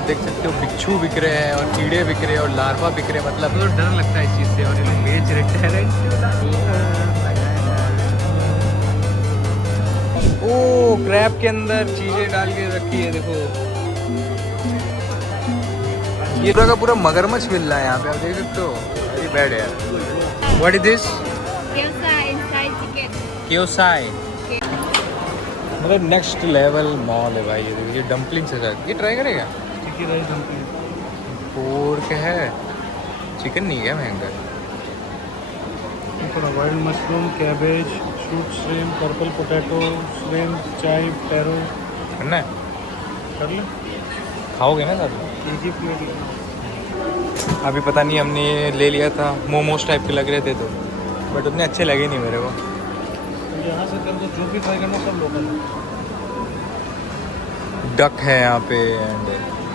आप देख सकते हो बिच्छू बिक रहे हैं और कीड़े बिक रहे हैं और लार्वा बिक रहे हैं। मतलब तो डर लगता है इस चीज़ से। और ये लोग बेच रहे हैं। ओ क्रैब के अंदर चीजें डाल के रखी है, देखो ये पूरा का पूरा मगरमच्छ मिल रहा है यहाँ पे, आप देख सकते हो। वेरी बैड यार। What is this? क्योसाई। मतलब नेक्स्ट लेवल मॉल है भाई। ये देखिए डम्पलिंग्स है, ये ट्राई करेगा? चिकन राइस डम्पलिंग, पोर्क है, चिकन नहीं है महंगा। Wild mushroom, cabbage, shoot shrimp, purple potato, shrimp, chive, taro. करना है? कर ले, खाओगे ना साथ में? एक ही प्लेट लेना। अभी पता नहीं, हमने ये ले लिया था, मोमोज टाइप के लग रहे थे तो, बट उतने अच्छे लगे नहीं मेरे को। तो यहाँ से कर दो, जो भी ट्राई करना सब लोकल है। डक है यहाँ पे एंड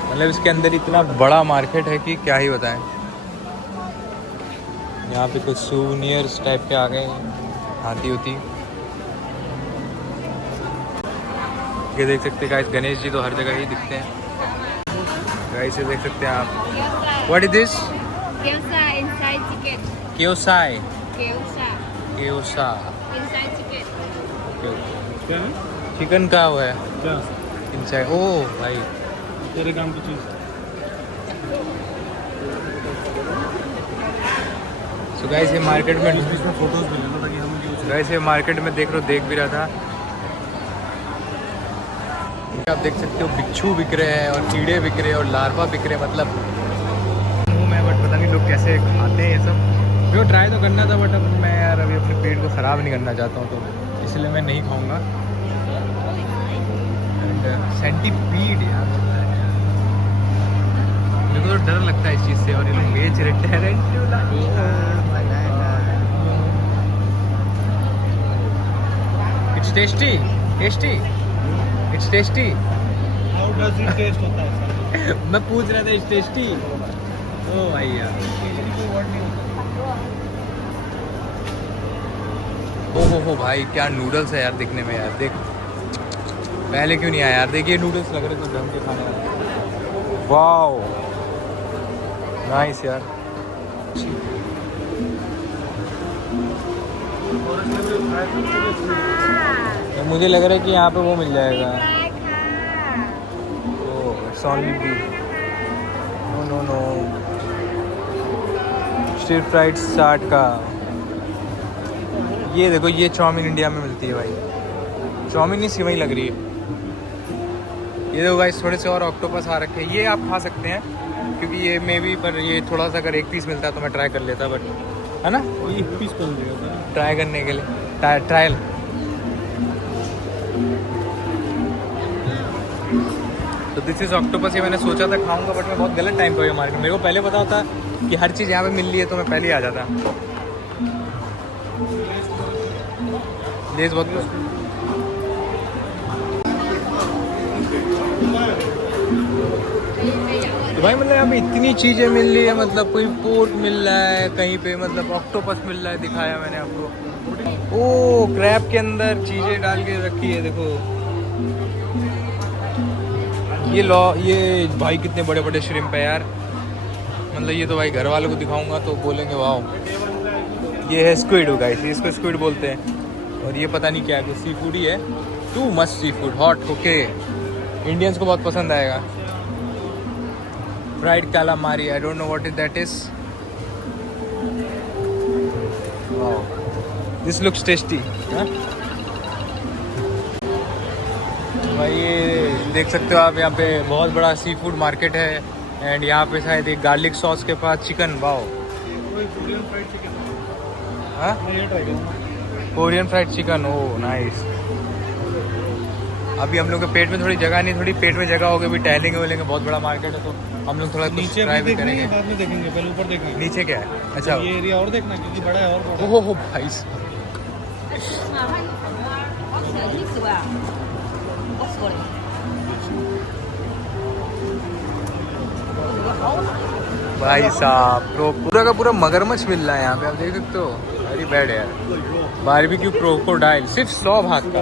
मतलब इसके अंदर इतना बड़ा मार्केट है कि क्या ही बताएं। यहाँ पे कुछ सूनियर्स टाइप के आ गए हैं, हाथी होती। ये देख सकते हैं गाइस, गणेश जी तो हर जगह ही दिखते हैं गाइस। ये देख सकते हैं आप। What is this? Gyoza inside chicken. क्योसाई। Gyoza क्योसा inside chicken. क्या है? चिकन का हुआ है क्या? इनसाइड। ओ भाई तेरे काम की चीज़। सो गाइस ये मार्केट में इसमें फोटोज भी लेना ताकि हम यूज गाइस ये मार्केट में देख भी रहा था। आप देख सकते हो बिच्छू बिक रहे हैं और कीड़े बिक रहे हैं और लार्वा बिक रहे हैं। मतलब मुँह में, बट पता नहीं लोग कैसे खाते हैं ये सब। मेरे को ट्राई तो करना था, बट अब मैं यार अभी अपने पेट को ख़राब नहीं करना चाहता हूँ, तो इसलिए मैं नहीं खाऊंगा। एंड सेंटीपीड यार, मेरे को तो डर लगता है इस चीज़ से। और ये लोग बेच रहे हैं। It's tasty, tasty, it's tasty. How does it taste होता है? मैं पूछ रहा था इट्स टेस्टी। ओ भाई यार, हो भाई क्या नूडल्स है यार दिखने में यार। देख पहले क्यों नहीं आया यार। देखिए नूडल्स लग रहे थे ढंग के खाने वाले। वाओ नाइस यार। तो मुझे लग रहा है कि यहाँ पे वो मिल जाएगा। ओ सॉन्ली भी, no no no, stir fried 60 का। ये देखो, ये चाउमीन इंडिया में मिलती है भाई। चाउमीन नहीं सिवई लग रही है। ये देखो गाइस, थोड़े से और ऑक्टोपस आ रखे हैं। ये आप खा सकते हैं क्योंकि ये मे भी, पर ये थोड़ा सा अगर एक पीस मिलता तो मैं ट्राई कर लेता, बट है ना, एक पीस कर देगा ट्राई करने के लिए, ट्रायल। तो दिस इज ऑक्टोपस। ये मैंने सोचा था खाऊंगा, बट मैं बहुत गलत टाइम पे हुई मार्केट। मेरे को पहले पता होता कि हर चीज़ यहाँ पे मिल रही है तो मैं पहले ही आ जाता। लेस बहुत तो भाई, मतलब यहाँ पे इतनी चीज़ें मिल रही है। मतलब कोई पोर्क मिल रहा है कहीं पे, मतलब ऑक्टोपस मिल रहा है, दिखाया मैंने आपको। ओ क्रैब के अंदर चीज़ें डाल के रखी है, देखो ये भाई कितने बड़े बड़े श्रिम्प है यार। मतलब ये तो भाई घर वालों को दिखाऊंगा तो बोलेंगे वाह। ये है स्क्विड गाइस, इसको स्क्विड बोलते हैं। और ये पता नहीं क्या है, सी फूड ही है। Two must see food, hot, okay, Indians को बहुत पसंद आएगा। Fried calamari, I don't know what that is. Wow, this looks tasty. भाई ये देख सकते हो आप, यहाँ पे बहुत बड़ा सी फूड मार्केट है। एंड यहाँ पे शायद एक गार्लिक सॉस के पास chicken. Wow, Korean fried chicken, oh nice. अभी हम लोग के पेट में थोड़ी जगह नहीं, थोड़ी पेट में जगह होगी, अभी टहलेंगे वहलेंगे, बहुत बड़ा मार्केट है तो हम लोग थोड़ा नीचे ट्राई भी देखेंगे, करेंगे। बाद में देखेंगे, पहले ऊपर देखेंगे। नीचे क्या है? अच्छा, ये एरिया और देखना क्योंकि बड़ा है और बड़ा। ओहो भाई, भाई साहब पूरा का पूरा मगरमच्छ मिल रहा है यहाँ पे, आप देख सकते हो। वेरी बैड है यार। बारबेक्यू क्रोकोडाइल सिर्फ 100 भाग का।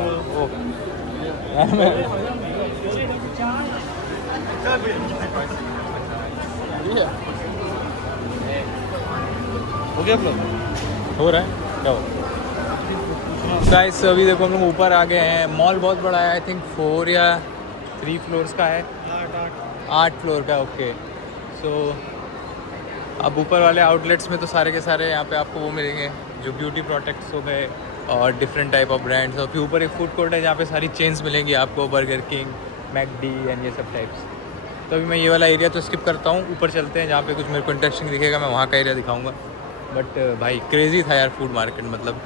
हो गया अपना हो रहा है क्या हो गाइस अभी देखो हम लोग ऊपर आ गए हैं। मॉल बहुत बड़ा है, आई थिंक 4 या 3 फ्लोर्स का है। 8 फ्लोर का, ओके। सो अब ऊपर वाले आउटलेट्स में तो सारे के सारे यहाँ पे आपको वो मिलेंगे जो ब्यूटी प्रोडक्ट्स हो गए और डिफरेंट टाइप ऑफ ब्रांड्स। और फिर ऊपर एक फूड कोर्ट है जहाँ पे सारी चेन्स मिलेंगी आपको, बर्गर किंग, मैकडी एंड ये सब टाइप्स। तो अभी मैं ये वाला एरिया तो स्किप करता हूँ, ऊपर चलते हैं जहाँ पे कुछ मेरे को इंटरेस्टिंग दिखेगा, मैं वहाँ का एरिया दिखाऊँगा। बट भाई क्रेज़ी था यार फूड मार्केट, मतलब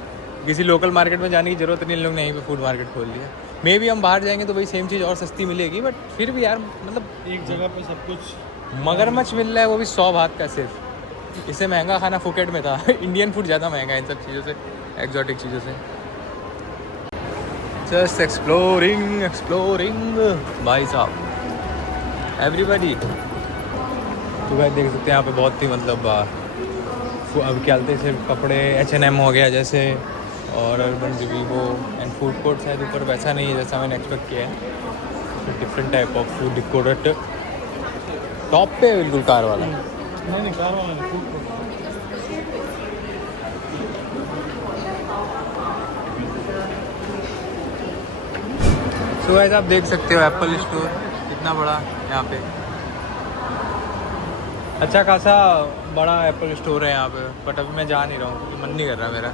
किसी लोकल मार्केट में जाने की ज़रूरत नहीं, इन लोग ने यहीं पे फूड मार्केट खोल लिया। मे भी हम बाहर जाएंगे तो भाई सेम चीज़ और सस्ती मिलेगी, बट फिर भी यार मतलब एक जगह पे सब कुछ। मगरमच्छ मिल रहा है, वो भी 100 बात का सिर्फ। इससे महंगा खाना फुकेट में था। इंडियन फूड ज़्यादा महंगा है इन सब चीज़ों से, एक्जॉटिक चीज़ों से। जस्ट एक्सप्लोरिंग एक्सप्लोरिंग भाई साहब, एवरीबडी। तो भाई देख सकते हैं यहाँ पे बहुत ही मतलब अब क्या बोलते हैं, सिर्फ कपड़े H&M हो गया जैसे, और अर्बन डिवीवो एंड फूड कोर्ट शायद ऊपर वैसा नहीं है जैसा मैंने एक्सपेक्ट किया है। Different type of food decorate top पे है बिल्कुल कार वाला। नहीं कार वाला नहीं, फूड कोर्ट। तो गाइस आप देख सकते हो एप्पल स्टोर कितना बड़ा यहाँ पे, अच्छा खासा बड़ा एप्पल स्टोर है यहाँ पे। बट अभी मैं जा नहीं रहा हूँ क्योंकि मन नहीं कर रहा मेरा।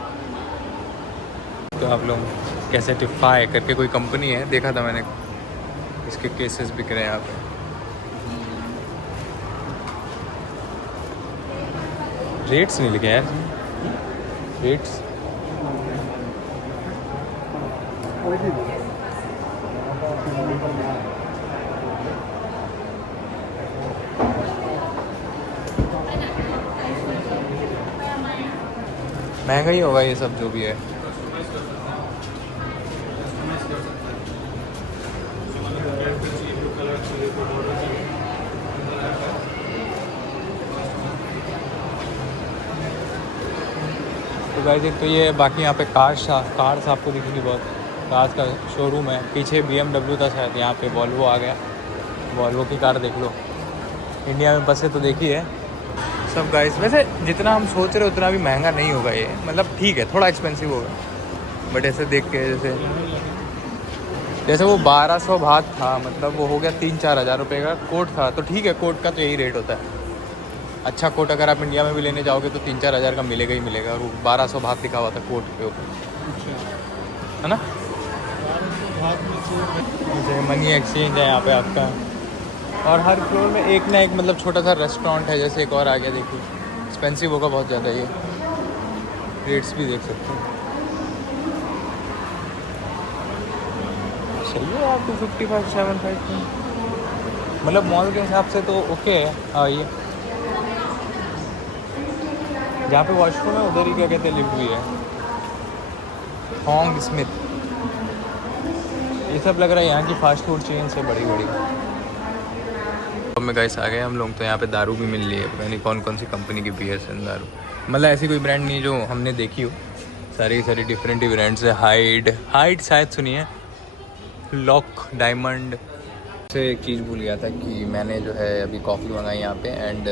तो आप लोग कैसेटिफाई करके कोई कंपनी है, देखा था मैंने, इसके केसेस बिक रहे हैं यहाँ पे। रेट्स नहीं लिखे यार, रेट्स महंगा ही होगा ये सब जो भी है। तो गाइस एक तो ये, बाकी यहाँ पे कार्स आपको दिखेंगी बहुत। कार्स का शोरूम है, पीछे BMW था शायद, यहाँ पे वॉल्वो आ गया। वॉल्वो की कार देख लो। इंडिया में बसें तो देखी है सब गाइस। वैसे जितना हम सोच रहे उतना भी महंगा नहीं होगा ये, मतलब ठीक है, थोड़ा एक्सपेंसिव होगा, बट ऐसे देख के जैसे वो 1200 बात था, मतलब वो हो गया 3-4 हज़ार रुपये का कोट था। तो ठीक है, कोट का तो यही रेट होता है। अच्छा कोट अगर आप इंडिया में भी लेने जाओगे तो 3-4 हज़ार का मिलेगा ही मिलेगा। और वो 1200 बात लिखा हुआ था कोट के ऊपर, है ना। जैसे मनी एक्सचेंज है यहाँ पे आपका, और हर फ्लोर में एक ना एक मतलब छोटा सा रेस्टोरेंट है। जैसे एक और आ गया, देखिए एक्सपेंसिव होगा बहुत ज़्यादा ये, रेट्स भी देख सकते हैं। सही है यार, 255-75 में, मतलब मॉल के हिसाब से तो ओके है। ये जहाँ पे वॉशरूम है उधर ही क्या कहते हैं लिफ्ट भी है, हॉन्ग स्मिथ। ये सब लग रहा है यहाँ की फास्ट फूड चेन से बड़ी बड़ी। अब में गाइस आ गए हम लोग, तो यहाँ पे दारू भी मिल रही है, पता नहीं कौन कौन सी कंपनी की BSN दारू, मतलब ऐसी कोई ब्रांड नहीं जो हमने देखी हो, सारी सारी डिफरेंट ही ब्रांड्स है। हाइड शायद सुनी है, लॉक, डायमंड। से एक चीज़ भूल गया था कि मैंने जो है अभी कॉफ़ी मंगाई यहाँ पे, एंड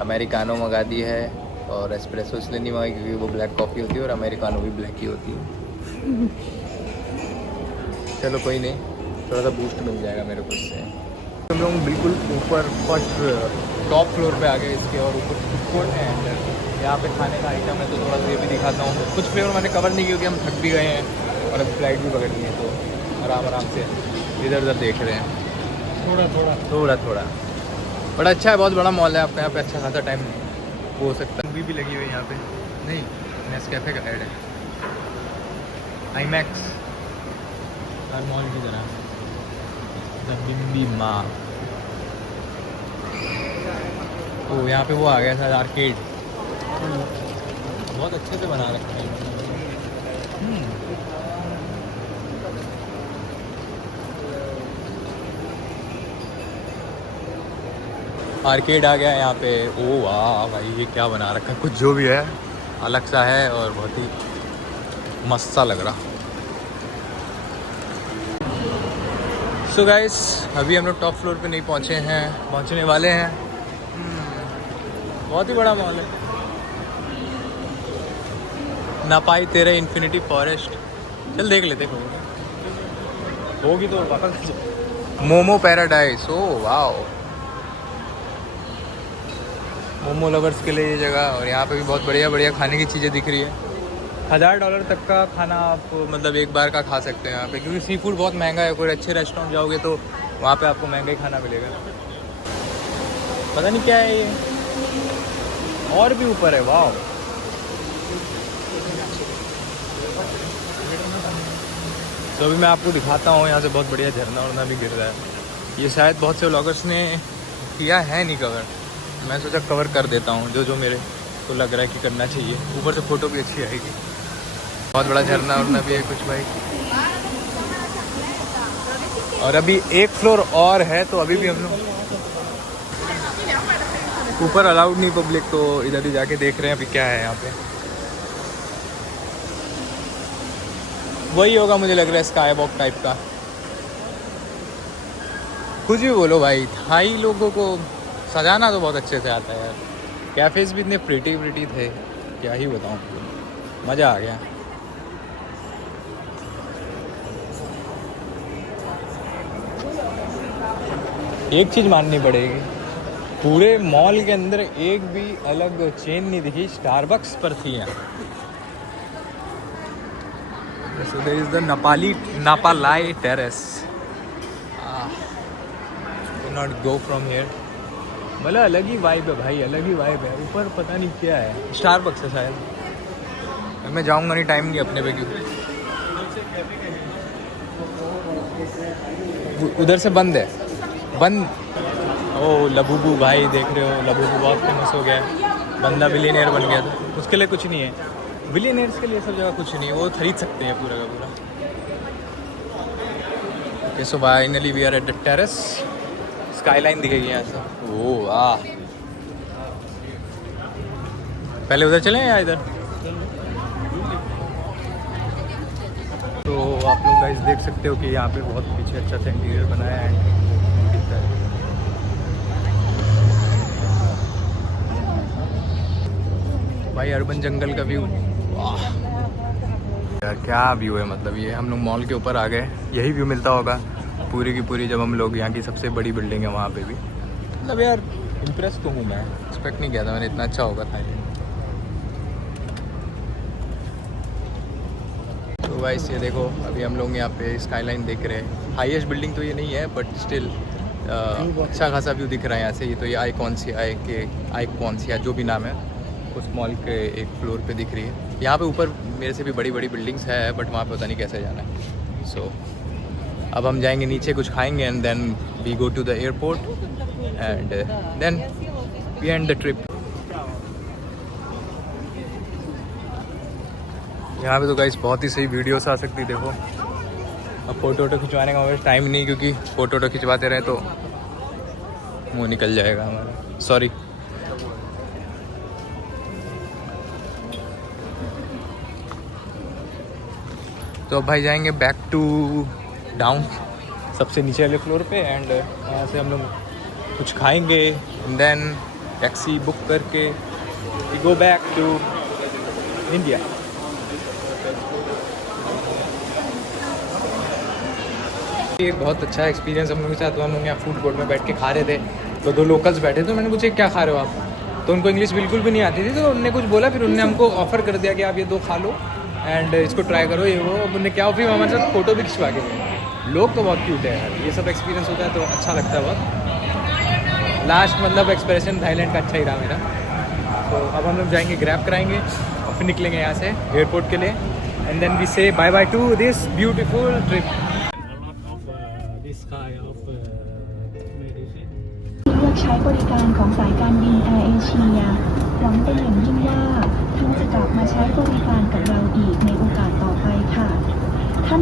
अमेरिकानो मंगा दी है, और एस्प्रेसो इसलिए नहीं मंगाई क्योंकि वो ब्लैक कॉफ़ी होती है और अमेरिकानो भी ब्लैक ही होती है। चलो कोई नहीं, थोड़ा सा बूस्ट मिल जाएगा मेरे को इससे। हम लोग बिल्कुल ऊपर फर्स्ट टॉप फ्लोर पे आ गए इसके, और ऊपर फूड कोर्ट है एंड यहाँ पे खाने का आइटम है। तो थोड़ा सा ये भी दिखाता हूँ। कुछ फ्लेवर मैंने कवर नहीं किया क्योंकि हम थक भी गए हैं और अभी फ्लाइट भी पकड़नी है, तो आराम से इधर उधर देख रहे हैं थोड़ा। बड़ा अच्छा है, बहुत बड़ा मॉल है आपका, यहाँ पे अच्छा खासा टाइम हो सकता है। मूवी भी लगी हुई है यहाँ पे, नहीं नेस्कैफे का ऐड है, IMAX हर मॉल की तरह। द बिम्बी माँ, तो यहाँ पे वो आ गया था आर्केड, बहुत अच्छे से बना रखा है। आर्केड आ गया यहाँ पे। ओ वाह भाई, ये क्या बना रखा है, कुछ जो भी है अलग सा है और बहुत ही मस्त सा लग रहा। सो गाइस अभी हम लोग टॉप फ्लोर पे नहीं पहुंचे हैं, पहुंचने वाले हैं। बहुत ही बड़ा मॉल है। नापाई तेरे इन्फिनिटी फॉरेस्ट, चल देख लेते कोई होगी तो वापस। Momo paradise, oh wow, momo lovers के लिए ये जगह। और यहाँ पे भी बहुत बढ़िया बढ़िया खाने की चीज़ें दिख रही है। $1000 तक का खाना आप मतलब एक बार का खा सकते हैं यहाँ पे, क्योंकि सी फूड बहुत महंगा है। कोई अच्छे रेस्टोरेंट जाओगे तो वहाँ पे आपको महंगा ही खाना मिलेगा। पता नहीं क्या है ये, और भी ऊपर है। वाह, तो अभी मैं आपको दिखाता हूँ। यहाँ से बहुत बढ़िया झरना वरना भी गिर रहा है। ये शायद बहुत से व्लॉगर्स ने किया है नहीं कवर, मैं सोचा कवर कर देता हूँ जो मेरे को लग रहा है कि करना चाहिए। ऊपर से फ़ोटो भी अच्छी आएगी। बहुत बड़ा झरना वरना भी है कुछ भाई। और अभी एक फ्लोर और है, तो अभी भी हम लोग ऊपर अलाउड नहीं पब्लिक, तो इधर ही जाके देख रहे हैं अभी क्या है यहाँ पे। वही होगा मुझे लग रहा है, स्काई वॉक टाइप का। कुछ भी बोलो भाई, थाई लोगों को सजाना तो बहुत अच्छे से आता है यार। कैफेज भी इतने प्रिटी थे, क्या ही बताऊँ, मज़ा आ गया। एक चीज़ माननी पड़ेगी, पूरे मॉल के अंदर एक भी अलग चेन नहीं दिखी, स्टारबक्स पर थी यहाँ। So there is the Napalai terrace. Cannot go from here. मतलब अलग ही वाइब है भाई, अलग ही वाइब है। ऊपर पता नहीं क्या है, स्टारबक्स है शायद। मैं जाऊंगा नहीं, टाइम नहीं अपने पे, क्योंकि उधर से बंद है, बंद। ओ लबूबू भाई देख रहे हो, लबूबू बहुत फेमस हो गया है। बंदा बिलियनियर बन गया था, उसके लिए कुछ नहीं है। बिलियनियर्स के लिए सब जगह कुछ नहीं है, वो खरीद सकते हैं पूरा का पूरा। Okay, so finally we are at the terrace. Skyline दिखेगी यहाँ से। ओह वाह, पहले उधर चलें या इधर? तो आप लोग गाइस देख सकते हो कि यहाँ पे बहुत पीछे अच्छा सा इंटीरियर बनाया है। भाई अर्बन जंगल का व्यू, वाह यार क्या व्यू है। मतलब ये हम लोग मॉल के ऊपर आ गए, यही व्यू मिलता होगा पूरी की पूरी जब हम लोग यहाँ की सबसे बड़ी बिल्डिंग है वहाँ पे भी। मतलब यार इम्प्रेस तो हूँ मैं, एक्सपेक्ट नहीं किया था मैंने इतना अच्छा होगा था। तो गाइस ये देखो, अभी हम लोग यहाँ पे स्काईलाइन देख रहे हैं। हाईएस्ट बिल्डिंग तो ये नहीं है, बट स्टिल अच्छा खासा व्यू दिख रहा है यहाँ से। ये तो ये आइकॉन्सिया जो भी नाम है, उस मॉल के एक फ्लोर पे दिख रही है। यहाँ पे ऊपर मेरे से भी बड़ी बड़ी बिल्डिंग्स है, बट वहाँ पे पता नहीं कैसे जाना है। सो अब हम जाएंगे नीचे, कुछ खाएंगे, and then we go to the airport and then we end the trip. यहाँ पे तो गाइस बहुत ही सही वीडियोस आ सकती, देखो। अब फ़ोटो खिंचवाने का हमारे टाइम नहीं, क्योंकि फ़ोटो खिंचवाते रहे तो मुँह निकल जाएगा हमारा, सॉरी। तो अब भाई जाएंगे बैक टू डाउन, सबसे नीचे वाले फ्लोर पे, एंड यहाँ से हम लोग कुछ खाएंगे, देन टैक्सी बुक करके we go back to India. एक बहुत अच्छा एक्सपीरियंस हम लोग के साथ। हम लोग यहाँ फूड कोर्ट में बैठ के खा रहे थे, तो दो लोकल्स बैठे थे। मैंने पूछा क्या खा रहे हो आप, तो उनको इंग्लिश बिल्कुल भी नहीं आती थी, तो उन्होंने कुछ बोला, फिर उन्होंने हमको ऑफ़र कर दिया कि आप ये दो खा लो एंड इसको ट्राई करो, ये वो। उन्होंने क्या फिर हमारे साथ फ़ोटो भी खिंचवा के गए। लोग तो बहुत क्यूट है यार, ये सब एक्सपीरियंस होता है तो अच्छा लगता है बहुत। लास्ट मतलब एक्सप्रेशन थाईलैंड का अच्छा ही रहा मेरा। तो अब हम लोग जाएंगे, ग्रैब कराएंगे और फिर निकलेंगे यहाँ से एयरपोर्ट के लिए, and then we say bye bye to this beautiful ट्रिप।เลือกใช้บริการของสายการบินแอร์เอเชียหวังเป็นอย่างยิ่งว่าท่านจะกลับมาใช้บริการกับเราอีกในโอกาสต่อไปค่ะท่าน